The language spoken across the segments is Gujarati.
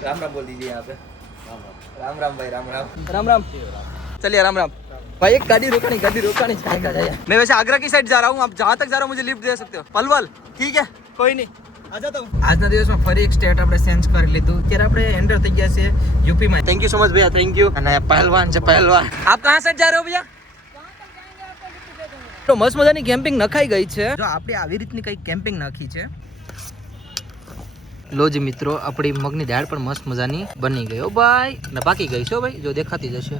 राम राम बोल दीजिए यहाँ पे। राम राम भाई, राम राम राम राम। चलिए राम राम भाई। एक गाड़ी रोकानी जाएगा जाए। मैं वैसे आगरा की साइड जा रहा हूँ, आप जहाँ तक जा रहा हूँ मुझे लिफ्ट दे सकते हो। पलवल ठीक है, કોઈ નહીં આ જાતા હું। આજના દિવસમાં ફરી એક સ્ટેટ આપણે ચેન્જ કરી લીધું, ત્યારે આપણે એન્ટર થઈ ગયા છે यूपी में। थैंक यू सो मच भैया, थैंक यू। અને પહેલવાન છે પહેલવાન। आप कहाँ से जा रहे हो भैया? તો મસ્ત મજાની કેમ્પિંગ નખાઈ ગઈ છે। જો આપણે આવી રીતની કઈ કેમ્પિંગ નાખી છે। લો જી મિત્રો, આપણી મગની દાળ પણ મસ્ત મજાની બની ગઈ હો ભાઈ, ને પાકી ગઈ છે ભાઈ, જો દેખાતી જશે।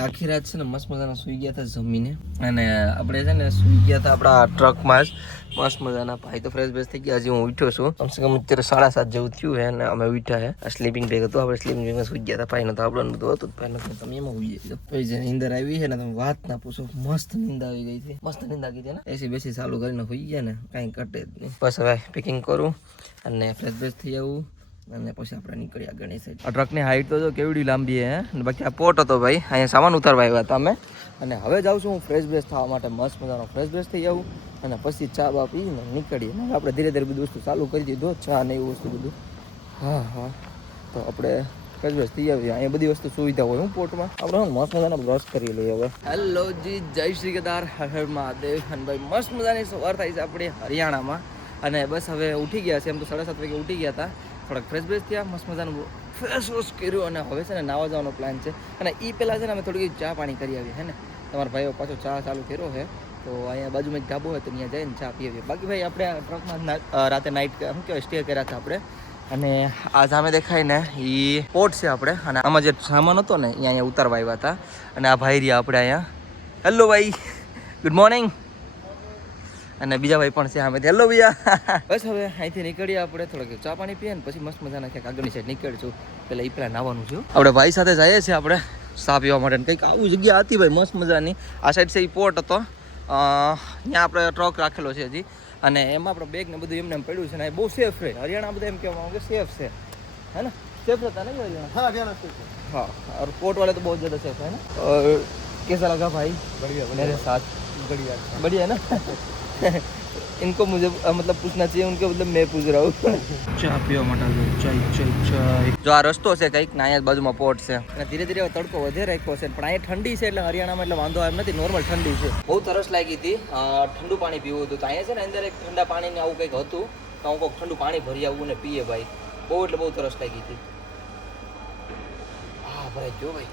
આખી રાત છે ને મસ્ત મજાના સુઈ ગયા હતા જમીને, અને આપણે છે ને સુઈ ગયા હતા આપણા ટ્રકમાં જ મસ્ત મજાના। ભાઈ તો ફ્રેશ થઈ ગયા, હજી હું ઉઠ્યો છું, કમસે કમ અત્યારે 7:30 જેવું થયું છે, અને અમે ઉઠ્યા છે। આ સ્લીપિંગ બેગ હતું, આપણે સ્લીપિંગ બેગમાં સુઈ ગયા હતા। ભાઈને તો આપણને બધું હતું, ભાઈને તમે એમાં ઉઈ જાય। ભાઈ જે નીંદર આવી છે ને તમે વાત ના પૂછો, મસ્ત નીંદ આવી ગઈ હતી, મસ્ત નીંદ આવી ગઈ છે ને। એસી બેસી ચાલુ કરીને સુઈ ગયા ને, કાંઈ કટે જ નહીં। બસ હવે પેકિંગ કરું અને ફ્રેશ થઈ આવું, અને પછી આપણે નીકળી આગળની સાઈડ। આ ટ્રકની હાઈટ તો જો કેવડી લાંબી છે, અને બાકી આ પોટ હતો ભાઈ, અહીંયા સામાન ઉતારવા આવ્યા હતા અમે। અને હવે જાઉં છું હું ફ્રેશ થવા માટે, મસ્ત મજાનો ફ્રેશ થઈ આવું, અને પછી ચા બા પીને નીકળીએ। હવે આપણે ધીરે ધીરે બધું વસ્તુ ચાલુ કરી દીધો, ચા ને એવું વસ્તુ બધું। હા તો આપણે ફ્રેશ થઈ આવીએ। અહીંયા બધી વસ્તુ સુવિધા હોય હું પોર્ટમાં, આપણે મસ્ત મજાનો બ્રશ કરી લઈએ હવે। હેલો જી, જય શ્રી કેદાર, હર હર મહાદેવ। અને ભાઈ મસ્ત મજાની સવાર થાય છે આપણે હરિયાણામાં, અને બસ હવે ઉઠી ગયા છે, એમ તો 7:30 વાગે ઉઠી ગયા હતા। થોડાક ફ્રેશ થયા, મસ્ત મજાનું ફેસ વોશ કર્યું, અને હવે છે ને નાવા જવાનો પ્લાન છે। અને એ પહેલાં છે ને અમે થોડી ચા પાણી કરી આવીએ હે ને। તમારા ભાઈઓ પાછો ચા ચાલુ કર્યો છે, તો અહીંયા બાજુમાં એક ઢાબો હોય તો ત્યાં જઈને ચા પી આવીએ। બાકી ભાઈ આપણે ટ્રકમાં રાતે નાઇટ શું કહેવાય સ્ટે કર્યા હતા આપણે, અને આ સામે દેખાય ને એ પોર્ટ છે આપણે, અને આમાં જે સામાન હતો ને એ અહીંયા ઉતારવા આવ્યા હતા। અને આ ભાઈ રહ્યા આપણે અહીંયા, હેલો ભાઈ, ગુડ મોર્નિંગ। અને બીજા ભાઈ પણ છે સામેથી, હેલો ભૈયા। બસ હવે અહીંથી નીકળીએ આપણે, થોડાક ચા પાણી પીએ ને પછી મસ્ત મજાના ક્યાંક આગળની સાઈડ નીકળીશું। પહેલાં નાવાનું છે આપણે ભાઈ સાથે જઈએ છીએ આપણે ચા પીવા માટે। કંઈક આવી જગ્યા હતી ભાઈ મસ્ત મજાની, આ સાઈડ છે એ પોર્ટ હતો, ત્યાં આપણે ટ્રક રાખેલો છે હજી, અને એમાં આપણે બેગ ને બધું એમને એમ પડ્યું છે ને, બહુ સેફ રહે। હરિયાણા બધા એમ કહેવામાં આવે કે સેફ છે, है ना? सेफ रहता है ना हरियाणा? हाँ हरियाणा सेफ है। हाँ, और कोर्ट वाले तो बहुत ज़्यादा सेफ है ना। और कैसा लगा भाई? बढ़िया मेरे साथ, बढ़िया है ना। इनको मुझे मतलब पूछना चाहिए, उनके मतलब मैं पूछ रहा हूँ। ચા પીવા માટે ચાય જો આ રસ્તો છે કંઈક ના, અહીંયા બાજુમાં પોર્ટ છે, અને ધીરે ધીરે તડકો વધે રાખ્યો છે, પણ અહીંયા ઠંડી છે એટલે હરિયાણામાં એટલે વાંધો એમ નથી, નોર્મલ ઠંડી છે। બહુ તરસ લાગી હતી, ઠંડુ પાણી પીવું હતું, તો અહીંયા છે ને અંદર એક ઠંડા પાણીને આવું કંઈક હતું, તો હું કોઈક ઠંડુ પાણી ભરી આવું ને પીએ ભાઈ, બહુ એટલે બહુ તરસ લાગી હતી। હા ભાઈ જો ભાઈ,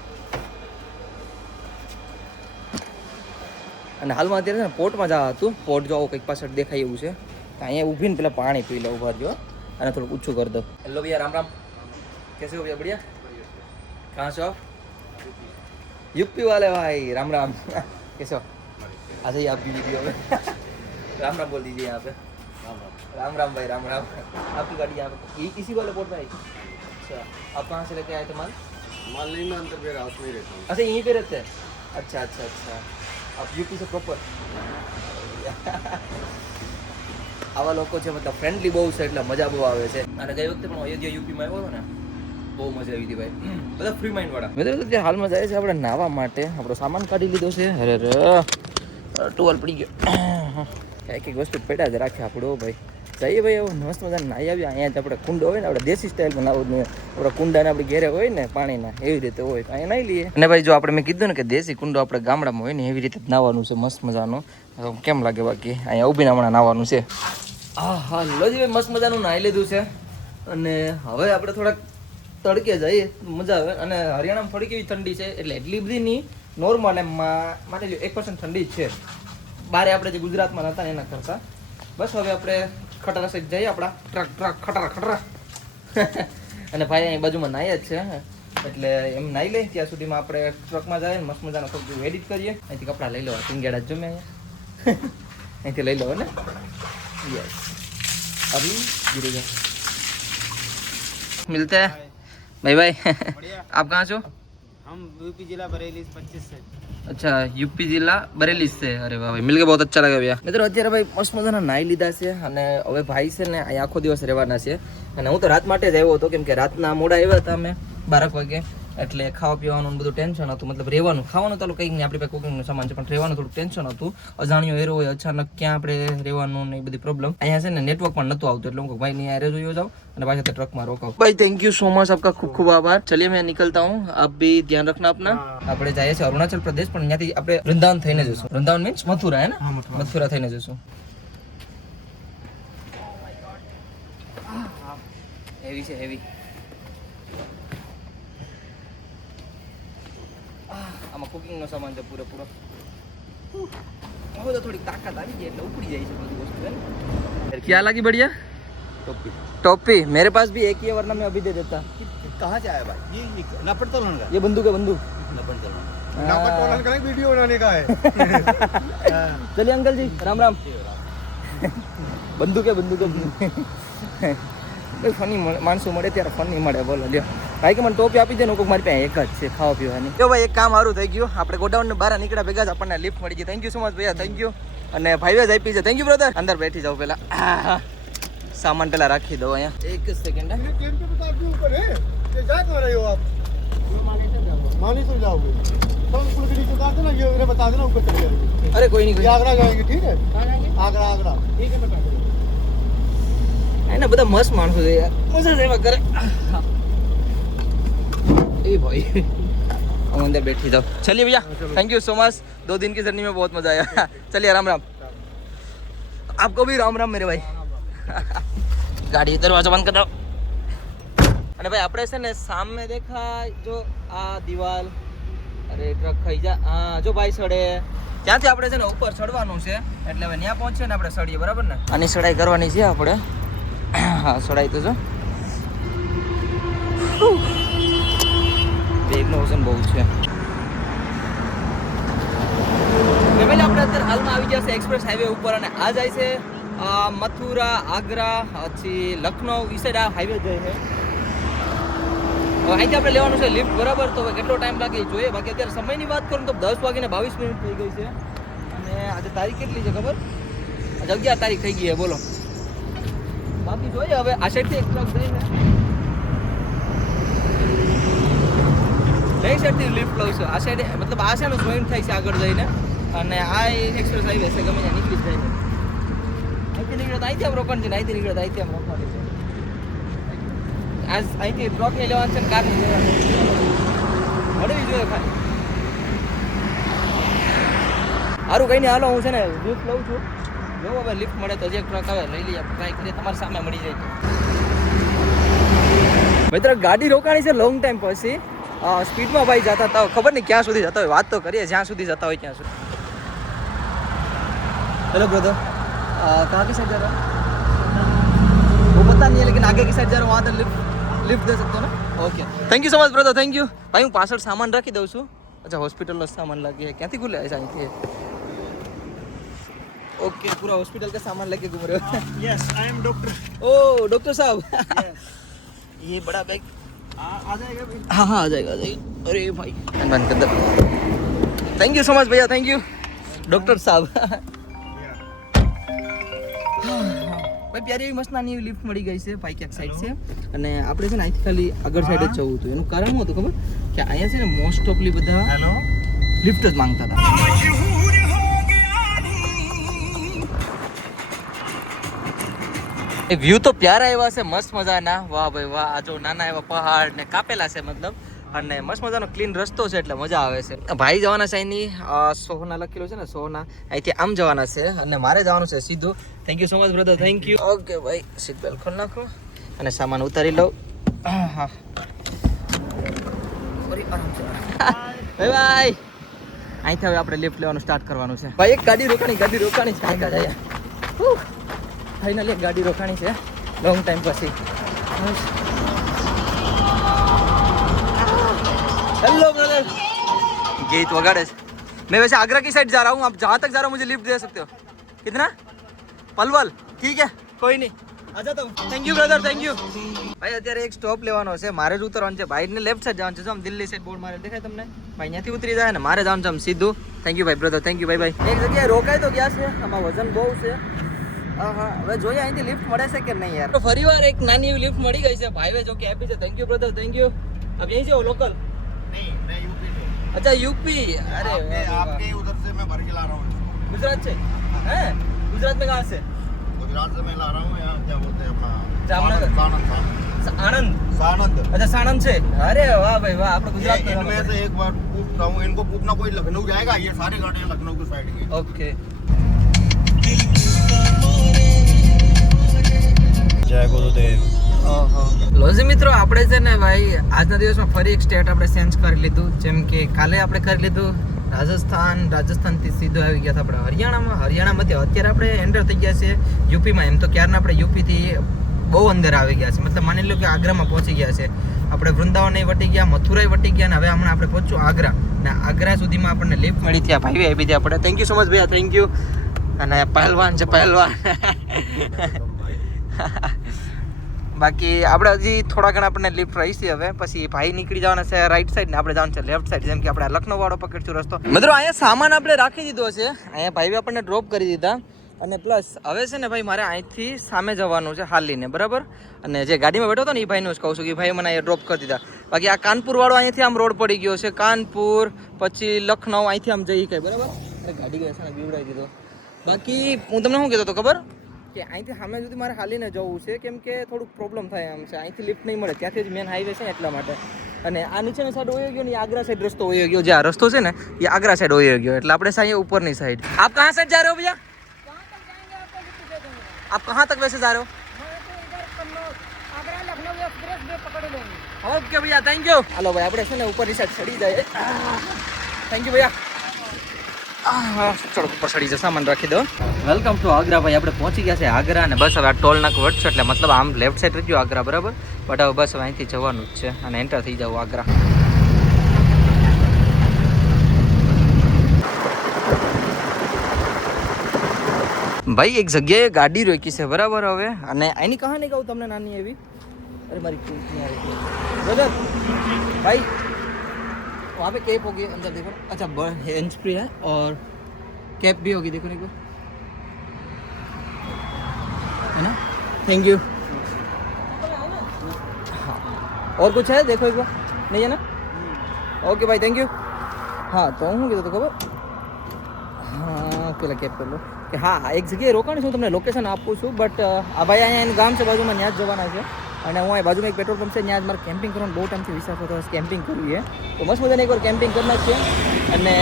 અને હાલમાં અત્યારે છે ને પોર્ટમાં જવા હતું, પોર્ટ જો આવું કંઈક પાછળ દેખાય એવું છે, તો અહીંયા ઊભીને પેલા પાણી પી લે, ઉભા જો, અને થોડુંક ઊંચું કરી દો। હેલો ભैया, राम राम, कैसे हो भैया? बढ़िया। कहाँ से हो? यूपी वाले भाई, राम राम। कैसे हो? आ जाइए आप भी वीडियो में। राम राम बोल दीजिए यहाँ पे। राम राम भाई, राम राम। आपकी गाड़ी यहाँ पे इसी वाले पोर्ट में आई? अच्छा, आप कहाँ से लेके आए थे माल? माल नहीं, मैं अंदर मेरा हाउस में ही रहता हूँ। अच्छा यहीं पे रहते हैं? अच्छा अच्छा अच्छा, आप यूपी से प्रॉपर? આવા લોકો છે મતલબ ફ્રેન્ડલી બહુ છે, એટલે મજા બહુ આવે છે। અને ગઈ વખતે પણ અયોધ્યા યુપીમાં આવ્યો હતો ને, બહુ મજા આવી હતી ભાઈ, બધા ફ્રી માઇન્ડ વાળા। મિત્રો અત્યારે હાલમાં જાય છે આપણે નાહવા માટે, આપણો સામાન કાઢી લીધો છે। અરે ટુવાલ પડી ગયો, એક વસ્તુ પડ્યા જ રાખે આપણો ભાઈ। જઈએ ભાઈ હવે મસ્ત મજા નાહી આવીએ। અહીંયા જ આપણે કુંડો હોય ને, આપણે દેશી સ્ટાઇલમાં નાવું જ નહીં, આપણે કુંડાને આપણે ઘેરે હોય ને પાણીના એવી રીતે હોય, તો અહીંયા નાહી લઈએ। અને ભાઈ જો આપણે મેં કીધું ને કે દેશી કુંડો આપણે ગામડામાં હોય ને એવી રીતે જ નાવાનું છે, મસ્ત મજાનું। કેમ લાગે બાકી અહીંયા ઊભીને હમણાં નાવાનું છે। હા લો જી ભાઈ, મસ્ત મજાનું નાહી લીધું છે, અને હવે આપણે થોડાક તડકે જઈએ, મજા આવે। અને હરિયાણામાં થોડીક એવી ઠંડી છે, એટલે એટલી બધી નહીં, નોર્મલ એમ માની લો 1% ઠંડી જ છે, બારે આપણે જે ગુજરાતમાં નહોતા એના કરતાં। બસ હવે આપણે ખટારા સાઈડ જઈએ, આપણા ટ્રક ખટારા અને ભાઈ અહીં બાજુમાં નાહી જ છે, એટલે એમ નાહી લઈએ, ત્યાં સુધીમાં આપણે ટ્રકમાં જઈએ, મસ્ત મજાનો થોડું એડિટ કરીએ। અહીંથી કપડાં લઈ લેવા, ટીંગેડા જ જમે અહીંયા અહીંથી લઈ લેવા ને। यस, अभी गिरेगा, मिलते हैं भाई भाई। आप कहाँ से हो? हम यूपी जिला बरेली 25 से। अच्छा, यूपी जिला बरेली से। अरे वाह भाई, मिलके बहुत अच्छा लगा भैया। મિત્રો અત્યારે ભાઈ મસ્ત મજાના નાહી લીધા છે, અને હવે ભાઈ છે ને અહીં આખો દિવસ રહેવાના છે, અને હું તો રાત માટે જ આવ્યો હતો, કેમ કે રાતના મોડા આવ્યા હતા અમે 12 વાગે, એટલે ખાવા પીવાનું બધું ટેન્શન હતું, મતલબ રહેવાનું. ખાવાનું તો કંઈક નહીં, આપણી પાસે કુકિંગનું સામાન છે, પણ રહેવાનું થોડું ટેન્શન હતું. અજાણ્યો એરો હોય, અચાનક ક્યાં આપણે રહેવાનું ને એ બધી પ્રોબ્લેમ. અહીંયા છે ને નેટવર્ક પણ નતું આવતું, એટલે હું કહું ભાઈ નહીં આ જોયો જાઓ અને પાછા ટ્રકમાં રોકાવ. ભાઈ થેન્ક યુ સો મચ, આપકા ખૂબ ખૂબ આભાર. ચલિए मैं निकलता हूँ, आप भी ध्यान रखना अपना. આપણે જઈએ છીએ અરુણાચલ પ્રદેશ, પણ ત્યાંથી આપણે વૃંદાવન થઈને જશું. વૃંદાવન મીન્સ મથુરા, હે ને? મથુરા થઈને જશું. હેવી છે, હેવી. આમાં કુકિંગનો સામાન છે પૂરેપૂરો. હવે તો થોડી તાકાત આવી ગઈ એટલે ઉપડી જાય છે બધી વસ્તુ, है ना? क्या लगी बढ़िया? टोपी टोपी मेरे पास भी एक ही है, वरना मैं अभी दे देता. कहाँ से आया भाई? ये नपट तोलन का। ये बंदूक है, बंदूक. नपट तोलन का वीडियो बनाने का है। चलिए अंकल जी, राम राम. બંદૂક હે, બંદૂક હે. ફની માણસો મળે ત્યારે ફની મળે. બોલો લ્યો ભાઈ કે મને ટોપી આપી દે ને, કોઈક મારી પાસે એક જ છે ખાવા પીવાની. જો ભાઈ એક કામ સારું થઈ ગયું, આપણે ગોડાઉન બહાર નીકળ્યા ભેગા જ આપણને લિફ્ટ મળી ગઈ. Thank you so much Bhaiya, thank you. અને ભાઈ જ આપી છે, થેન્ક યુ બ્રધર. અંદર બેઠી જાવ પેલા, સામાન પેલા રાખી દો અહીંયા. એક જ સેકન્ડ. ट्रेन के बता के ऊपर है, ये जा कहाँ रहे हो आप? मानी से जाओगे तो पुल के नीचे उतार देना, ये बता देना ऊपर चले जाएंगे. અરે કોઈ નહીં, ये आगरा जाएंगे, ठीक है? आगरा आगरा ठीक है, बता दो. એના બધા મસ્ત માણસો છે યાર, મજા જ એવા કરે. ए भाई हम अंदर बैठी जाओ. चलिए भैया, थैंक यू सो मच. 2 दिन की जर्नी में बहुत मजा आया. चलिए राम राम. आपको भी राम राम मेरे भाई. गाड़ी दरवाजा बंद कर दो. અને ભાઈ આપણે છે ને સામે દેખાય જો આ દિવાલ, અરે ટ્રક ખાઈ જા. હા જો ભાઈ સડે, ત્યાંથી આપણે છે ને ઉપર ચડવાનું છે, એટલે હવે ત્યાં પહોંચીએ ને આપણે સડીએ, બરાબર ને? આની સડાઈ કરવાની છે આપણે. હા સડાઈ તો જો બેગનું વજન બહુ છે. ફેમિલી આપણે અત્યારે હાલમાં આવી ગયા છે એક્સપ્રેસ હાઈવે ઉપર, અને આ જાય છે મથુરા, આગ્રા, પછી લખનઉ એ સાઈડ આ હાઈવે જાય છે. હવે અહીંથી આપણે લેવાનું છે લિફ્ટ, બરાબર? તો કેટલો ટાઈમ લાગે જોઈએ. બાકી અત્યારે સમયની વાત કરું તો 10:22 થઈ ગઈ છે. અને આજે તારીખ કેટલી છે ખબર? આજે 11 તારીખ થઈ ગઈ છે, બોલો. બાકી જોઈએ હવે આ સાઈડથી એક ટ્રક જઈને બે સાઈડથી લિફ્ટ લઉં છું. આ સાઈડ મતલબ આ છે ને જોઈન્ટ થાય છે આગળ જઈને, અને આ એક્સપ્રેસ હાઈવે છે, ગમે ત્યાં નીકળી જાય છે. અહીંથી નીકળે તો અહીંથી આમ રોકાણ છે, અહીંથી નીકળે તો અહીંથી આમ રોકાણ છે. આજ અહીંથી ટ્રકની લેવાનું છે ને કારની લેવાની મળવી જોઈએ ખાલી. સારું કંઈ નહીં, હાલો હું છે ને લિફ્ટ લઉં છું. જો હવે લિફ્ટ મળે તો જે ટ્રક આવે લઈ લઈએ, ટ્રાય કરીએ, તમારી સામે મળી જાય. મિત્ર ગાડી રોકાણી છે લોંગ ટાઈમ પછી. સ્પીડમાં ભાઈ જતા હતા, ખબર નહીં ક્યાં સુધી જતા હોય, વાત તો કરીએ જ્યાં સુધી જતા હોય ત્યાં સુધી. हेलो ब्रदर, कहाँ की साइड जा रहा है वो पता नहीं है, लेकिन आगे की साइड जा रहा हूँ, वहाँ तक लिफ्ट दे सकते हो ना? Okay, thank you so much brother, thank you. ભાઈ હું પાછળ સામાન રાખી દઉં છું. અચ્છા હોસ્પિટલનો સામાન લાગે, ક્યાંથી ખુલે છે અહીંથી? ओके, पूरा हॉस्पिटल का सामान लेके घूम रहे हो? Yes, I am doctor. ओ डॉक्टर साहब, ये बड़ा बैग आ जाएगा भाई. हाँ हाँ आ जाएगा, आ जाएगा. अरे भाई बंद कर दो. थैंक यू સો મચ भैया, थैंक यू डॉक्टर साहब. ભાઈ પ્યારી એવી મસ્ત નાની લિફ્ટ મળી ગઈ છે ભાઈ ક્યાંક સાઈડ છે, અને આપણે છે ને અહીંથી ખાલી આગળ સાઈડ જ જવું હતું. એનું કારણ શું હતું ખબર? કે અહીંયા છે ને મોસ્ટ ઓફલી બધા हेलो લિફ્ટ જ માંગતા હતા. એ વ્યૂ તો પ્યારા એવા છે, મસ્ત મજાના. વાહ ભાઈ વાહ, આ જો નાના એવા પહાડ ને કાપેલા છે મતલબ, અને મસ્ત મજાનો ક્લીન રસ્તો છે, એટલે મજા આવે છે. ભાઈ જવાના છે અહીંની સોહના લખેલું છે ને, સોહના, અહીંથી આમ જવાના છે, અને મારે જવાનું છે સીધું. Thank you so much brother, thank you. Okay ભાઈ, સીટ બેલ્ટ ખોલ નાખો અને સામાન ઉતારી લઉં. હા ભાઈ ભાઈ, અહીંથી હવે આપણે લિફ્ટ લેવાનું સ્ટાર્ટ કરવાનું છે. ભાઈ એક ગાડી રોકાણી છે, કાંઈ કાઢ્યા ફાઇનલી એક ગાડી રોકાણી છે લોંગ ટાઈમ પછી. हेलो ब्रदर, गीत वगाड़े. मैं वैसे आगरा की साइड जा रहा हूँ, आप जहाँ तक जा रहा हूँ मुझे लिफ्ट दे सकते हो. कितना? पलवल, ठीक है, कोई नहीं, आ जाता हूँ. Thank you brother, thank you. ભાઈ અત્યારે એક સ્ટોપ લેવાનો છે, મારે જ ઉતરવાનું છે. ભાઈને લેફ્ટ સાઈડ જવાનું છે, જો આમ દિલ્હી સાઈડ બોર્ડ મારે દેખાય તમને? ભાઈ ત્યાંથી ઉતરી જાય ને મારે જવાનું છે આમ સીધું. થેન્ક યુ ભાઈ બ્રધર, થેન્ક યુ ભાઈ. એક જગ્યાએ રોકાઈ તો ગયા છે, આમાં વજન બહુ છે. હા હવે જોઈએ અહીંથી લિફ્ટ મળે છે કે નહીં યાર. તો ફરીવાર એક નાની એવી લિફ્ટ મળી ગઈ છે, ભાઈએ જો કે આપી છે. Thank you brother, thank you. अब यहीं से हो लोकल? नहीं मैं यूपी से अच्छा यूपी, अरे आपके वाह, वाह। आपके उधर से मैं भर के ला रहा हूँ इसको। गुजरात से हैं? गुजरात में कहाँ से? गुजरात से मैं ला रहा हूँ यहाँ क्या बोलते हैं अपना जामनगर। सानंद आनंद, सानंद अच्छा सानंद से। अरे वाह भाई वाह, आप गुजरात में इनमें से एक बार पूछता हूँ, इनको पूछना कोई लखनऊ जाएगा, ये सारी गाड़ियाँ लखनऊ की साइड की। ओके। जय गुरुदेव। લોઝી મિત્રો, આપણે છે ને ભાઈ આજના દિવસમાં ફરી એક સ્ટેટ આપણે ચેન્જ કરી લીધું. જેમ કે કાલે આપણે કરી લીધું રાજસ્થાનથી સીધું આવી ગયા હતા આપણે હરિયાણામાંથી અત્યારે આપણે એન્ટર થઈ ગયા છે યુપીમાં. એમ તો ક્યારના આપણે યુપીથી બહુ અંદર આવી ગયા છે, મતલબ માની લો કે આગ્રામાં પહોંચી ગયા છે આપણે. વૃંદાવન વટી ગયા, મથુરાઈ વટી ગયા, ને હવે હમણાં આપણે પહોંચ્યું આગ્રા. ને આગ્રા સુધીમાં આપણને લિફ્ટ મળી હતી, આ ભાઈ આપી હતી આપણે. Thank you so much Bhaiya, thank you. અને પહેલવાન છે પહેલવાન. બાકી આપણે હજી થોડા ઘણા આપણને લિફ્ટ રહી છે. હવે પછી ભાઈ નીકળી જવાના છે રાઈટ સાઈડ, ને આપણે જવાનું છે લેફ્ટ સાઈડ. જેમ કે આપણે લખનઉ વાળો પકડશું રસ્તો. મિત્રો અહીંયા સામાન આપણે રાખી દીધો છે, અહીંયા ભાઈ આપણને ડ્રોપ કરી દીધા. અને પ્લસ હવે છે ને ભાઈ મારે અહીંથી સામે જવાનું છે હાલીને, બરાબર. અને જે ગાડીમાં બેઠો હતો ને એ ભાઈનું જ કહું છું કે ભાઈ મને અહીંયા ડ્રોપ કરી દીધા. બાકી આ કાનપુર વાળો અહીંથી આમ રોડ પડી ગયો છે, કાનપુર પછી લખનઉ, અહીંથી આમ જઈ કે બરાબર. ગાડી ગઈ છે ને બીવડાવી દીધો. બાકી હું તમને શું કહેતો હતો ખબર કે અહીંથી સામે સુધી મારે હાલીને જવું છે, કેમ કે થોડુંક પ્રોબ્લેમ થાય આમ છે. અહીંથી લિફ્ટ નહીં મળે, ત્યાંથી જ મેન હાઈવે છે ને એટલા માટે. અને આ નીચેની સાઈડ વયો ગયો ને એ આગ્રા સાઈડ રસ્તો વયો ગયો. જે આ રસ્તો છે ને એ આગ્રા સાઈડ વયો ગયો, એટલે આપણે સાંઈ ઉપરની સાઈડ. આપ કहाँ साइड जा रहे हो भैया? आप कहाँ तक वैसे जा रहे हो? ओके भैया, थैंक यू. હાલો ભાઈ, આપણે છે ને ઉપરની સાઈડ ચડી જાય. થેન્ક યુ ભૈયા. ચલો ઉપર ચડી જાય, સામાન રાખી દો. વેલકમ ટુ આગ્રા ભાઈ. આપણે પહોંચી ગયા છે આગ્રા, અને બસ હવે આ ટોલ નાક વટશે એટલે મતલબ આમ લેફ્ટ સાઈડ રહી ગયો આગ્રા, બરાબર. બટ હવે બસ હવે અહીંથી જવાનું જ છે અને એન્ટર થઈ જાવ આગ્રા. ભાઈ એક જગ્યાએ ગાડી રોકી છે, બરાબર. હવે અને એની કહાની કહું તમને નાની એવી. अरे हमारी क्लिप नहीं आ रही थी ब्रदर भाई. वहाँ पे कैप होगी अंदर देखो. अच्छा हैंड फ्री है और कैप भी होगी, देखो एक बार, है ना. Thank you. हाँ और कुछ है देखो एक बार, नहीं है ना. ओके भाई, थैंक यू. हाँ तो હું કીધું તો ખબર, હા પેલા કેપ કરી લો કે હા એક જગ્યાએ રોકાણ છું, તમને લોકેશન આપું છું. બટ આ ભાઈ અહીંયા એનું ગામ છે બાજુમાં, ત્યાં જ જવાના છે. અને હું અહીં બાજુમાં એક પેટ્રોલ પંપ છે, ત્યાં જ મારે કેમ્પિંગ કરવાનું બહુ ટાઈમથી વિચાર થતો કેમ્પિંગ કરવી છે. તો મસ્ત મજાની એકવાર કેમ્પિંગ કરી નાખીએ. અને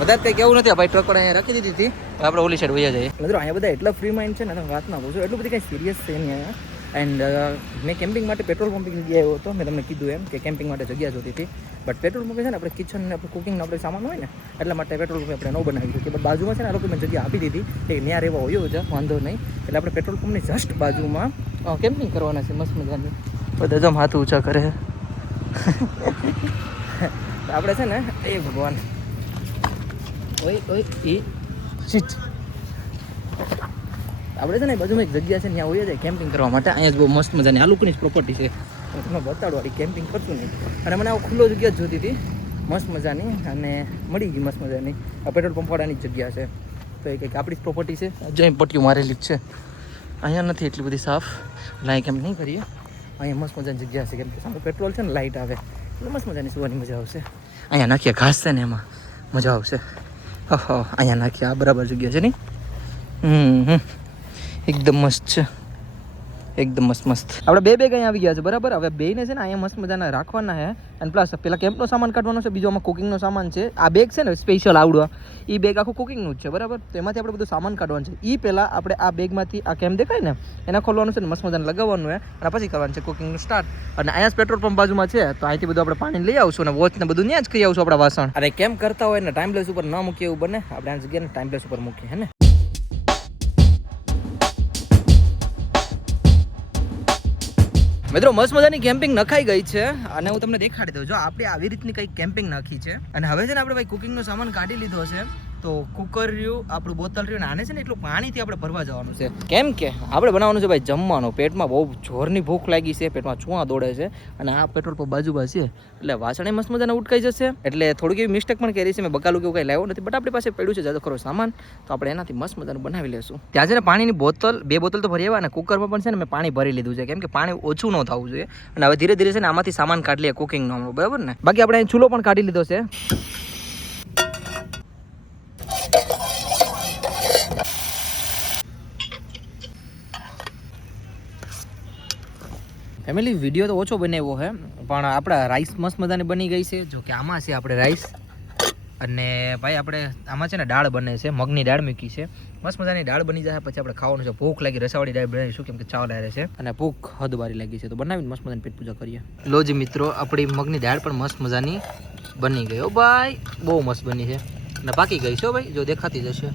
વધારે કંઈ કેવું નથી, ભાઈ ટ્રક પર અહીંયા રાખી દીધી હતી, આપણે ઓલી સાઈડ વયા જઈએ. મિત્રો અહીંયા બધા એટલા ફ્રી માઇન્ડ છે ને, તમે વાત ના પૂછો, એટલું બધી કંઈ સિરિયસ છે નહીં અહીંયા. એન્ડ મેં કેમ્પિંગ માટે પેટ્રોલ પંપ જગ્યાએ આવ્યો હતો. મેં તમને કીધું એમ કે કેમ્પિંગ માટે જગ્યા જોતી હતી. બટ પેટ્રોલ પંપે છે ને આપણે કિચન ને આપણે કુકિંગનો આપણે સામાન હોય ને, એટલા માટે પેટ્રોલ પંપ આપણે ન બનાવી દીધું. બટ બાજુમાં છે ને આ લોકો મેં જગ્યા આપી દીધી કે ત્યાં રહેવા હોય છે, વાંધો નહીં. એટલે આપણે પેટ્રોલ પંપની જસ્ટ બાજુમાં કેમ્પિંગ કરવાના છે મસ્ત મજાની. બધા જમ હાથ ઊંચા કરે. આપણે છે ને એ ભગવાન ઓય ઓય એ શીટ. આપણે છે ને બાજુમાં એક જગ્યા છે ત્યાં હોય જાય કેમ્પિંગ કરવા માટે. અહીંયા જ બહુ મસ્ત મજાની આ લોકોની જ પ્રોપર્ટી છે, તમને બતાડવાળી કેમ્પિંગ કરશું નહીં. અને મને આવું ખુલ્લો જગ્યા જ જોતી હતી મસ્ત મજાની, અને મળી ગઈ મસ્ત મજાની. આ પેટ્રોલ પંપવાળાની જ જગ્યા છે. તો એ કંઈક આપણી જ પ્રોપર્ટી છે. જઈ પટ્ટીઓ મારેલી જ છે. અહીંયા નથી એટલી બધી સાફ, લાઈક એમ નહીં કરીએ. અહીંયા મસ્ત મજાની જગ્યા છે, કેમ કે સામે પેટ્રોલ છે ને, લાઇટ આવે એટલે મસ્ત મજાની સુવાની મજા આવશે. અહીંયા નાખીએ ઘાસ છે ને, એમાં મજા આવશે. ઓહો અહીંયા નાખીએ, આ બરાબર જગ્યા છે નહીં. એકદમ મસ્ત છે, એકદમ મસ્ત મસ્ત. આપણે બે બેગ અહીંયા આવી ગયા છે, બરાબર. હવે બેને છે ને અહીંયા મસ્ત મજાના રાખવાના છે. અને પ્લસ પેલા કેમ્પનો સામાન કાઢવાનો છે, બીજો આમાં કુકિંગનો સામાન છે. આ બેગ છે ને સ્પેશિયલ આવડવા, એ બેગ આખું કુકિંગનું જ છે, બરાબર. તો એમાંથી આપણે બધું સામાન કાઢવાનું છે. એ પહેલાં આપણે આ બેગમાંથી આ કેમ્પ દેખાય ને એના ખોલવાનું છે ને, મસ્ત મજાને લગાવવાનું છે, અને પછી કરવાનું છે કુકિંગનું સ્ટાર્ટ. અને અહીંયા જ પેટ્રોલ પંપ બાજુમાં છે, તો અહીંથી બધું આપણે પાણી લઈ આવશું અને વોચ ને બધું ત્યાં જ કહી આવશું આપણા વાસણ. અને કેમ્પ કરતા હોય ને ટાઈમલેસ ઉપર ન મૂકીએ એવું બને, આપણે આ જગ્યાને ટાઈમલેસ ઉપર મૂકીએ, હે ને. મિત્રો મસ્ત મજાની કેમ્પિંગ નખાઈ ગઈ છે, અને હું તમને દેખાડી દઉં. જો આપણે આવી રીતની કંઈક કેમ્પિંગ નાખી છે. અને હવે છે ને આપણે ભાઈ કુકિંગનો સામાન કાઢી લીધો છે. તો કુકર રહ્યું, આપણું બોતલ રહ્યું, ને આને છે ને એટલું પાણીથી આપણે ભરવા જવાનું છે. કેમ કે આપણે બનાવવાનું છે ભાઈ જમવાનું. પેટમાં બહુ જોરની ભૂખ લાગી છે, પેટમાં ચૂંા દોડે છે, અને આ પેટ્રોલ પંપ બાજુમાં છે એટલે વાસણે મસ્ત મજાના ઉટકાઈ જશે. એટલે થોડીક એવી મિસ્ટેક પણ કરી છે, મેં બકાલું કેવું કંઈ લાવ્યો નથી, બટ આપણી પાસે પડ્યું છે જાજો ખરો સામાન, તો આપણે એનાથી મસ્ત મજાનું બનાવી લેશું. ત્યાં છે ને પાણીની બોતલ, 2 બોતલ તો ભરી આવ્યા, અને કુકરમાં પણ છે ને મેં પાણી ભરી લીધું છે, કેમ કે પાણી ઓછું ન થવું જોઈએ. અને હવે ધીરે ધીરે છે ને આમાંથી સામાન કાઢી લઈએ કુકિંગનો, બરાબર ને. બાકી આપણે અહીં ચૂલો પણ કાઢી લીધો છે. ફેમિલી વિડીયો તો ઓછો બનાવ્યો છે, પણ આપણા રાઈસ મસ્ત મજાની બની ગઈ છે. જો કે આમાં છે આપણે રાઈસ, અને ભાઈ આપણે આમાં છે ને દાળ બને છે, મગની દાળ મૂકી છે. મસ્ત મજાની દાળ બની જાય પછી આપણે ખાવાનું છે. ભૂખ લાગી, રસાવાળી દાળ બનાવીશું, કેમ કે ચાવલ આવે છે અને ભૂખ હદવારી લાગી છે, તો બનાવીને મસ્ત મજાની પેટ પૂજા કરીએ. લો જી મિત્રો, આપણી મગની દાળ પણ મસ્ત મજાની બની ગઈ. ઓ ભાઈ બહુ મસ્ત બની છે, અને પાકી ગઈ છે ભાઈ, જો દેખાતી જશે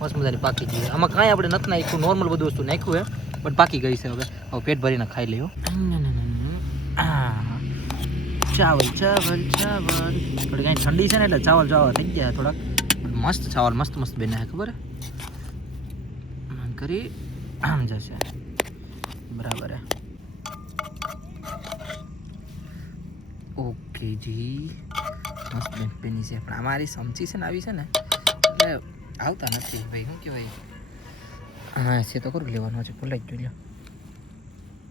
મસ્ત મજાની પાકી ગઈ. આમાં કાંઈ આપણે નથી નાખ્યું, નોર્મલ બધું વસ્તુ નાખ્યું હે, પણ પાકી ગઈ છે. હવે પેટ ભરીને ખાઈ લ્યો. ચાવલ ચાવલ ચાવલ, થોડી કાંઈ ઠંડી છે ને એટલે ચાવલ ચાવલ થઈ ગયા થોડાક. મસ્ત ચાવલ મસ્ત મસ્ત બને છે, ખબર હે કરી આમ જશે બરાબર. ઓકે જી, મસ્ત બની છે, પણ અમારી સમચી છે ને આવી છે ને એટલે આવતા નથી ભાઈ. શું કહેવાય, હા છે તો કરું લેવાનું છે, ભૂલાઈ જ ગયું.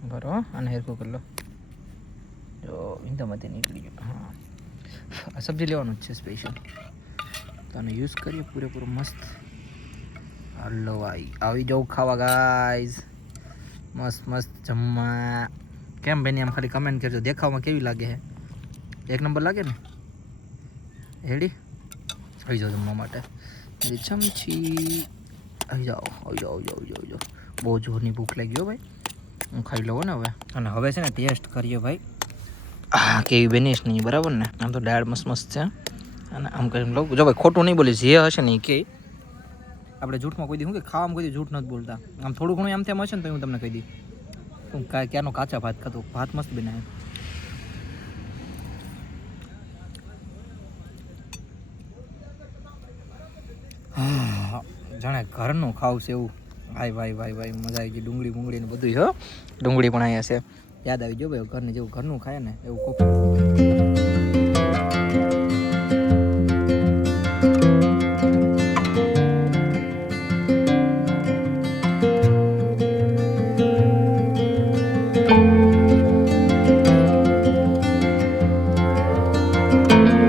બરો અને હેરકો કરી લો, જો વિંધામાંથી નીકળી ગયો. હા આ સબ્જી લેવાનું જ છે સ્પેશિયલ, તો આનો યુઝ કરીએ પૂરેપૂરો મસ્ત. હલો આવી જાઉં ખાવા ગાઈઝ, મસ્ત મસ્ત જમવા. કેમ બેની આમ ખાલી કમેન્ટ કરજો, દેખાવમાં કેવી લાગે છે? 1 નંબર લાગે ને? રેડી આવી જાઓ જમવા માટે. ચમચી આવી જાઓ આવી જાઓ આવી જાઓ. બહુ જોરની ભૂખ લાગી ગયો ભાઈ, હું ખાઈ લઉં ને હવે. અને હવે છે ને ટેસ્ટ કરીએ ભાઈ, હા કેવી બનીશ નહીં, બરાબર ને. આમ તો દાળ મસ્ત મસ્ત છે, અને આમ કરીને લઉં. જો ભાઈ ખોટું નહીં બોલીશ, જે હશે ને એ કે આપણે જૂઠમાં કોઈ દી શું કે ખાવામાં કોઈ દી જૂઠ નથી બોલતા. આમ થોડું ઘણું આમ તેમ હશે ને તો હું તમને કહી દઈ. હું ક્યારનો કાચા ભાત ખાતો, ભાત મસ્ત બનાવે. જાણે ઘરનું ખાવું છે એવું. ભાઈ ભાઈ ભાઈ ભાઈ મજા આવી ગઈ. ડુંગળી બુંગળી ને બધું હો, ડુંગળી પણ અહીંયા છે. યાદ આવી ગયો ભાઈ, ઘરને જેવું ઘરનું ખાય ને એવું કોક.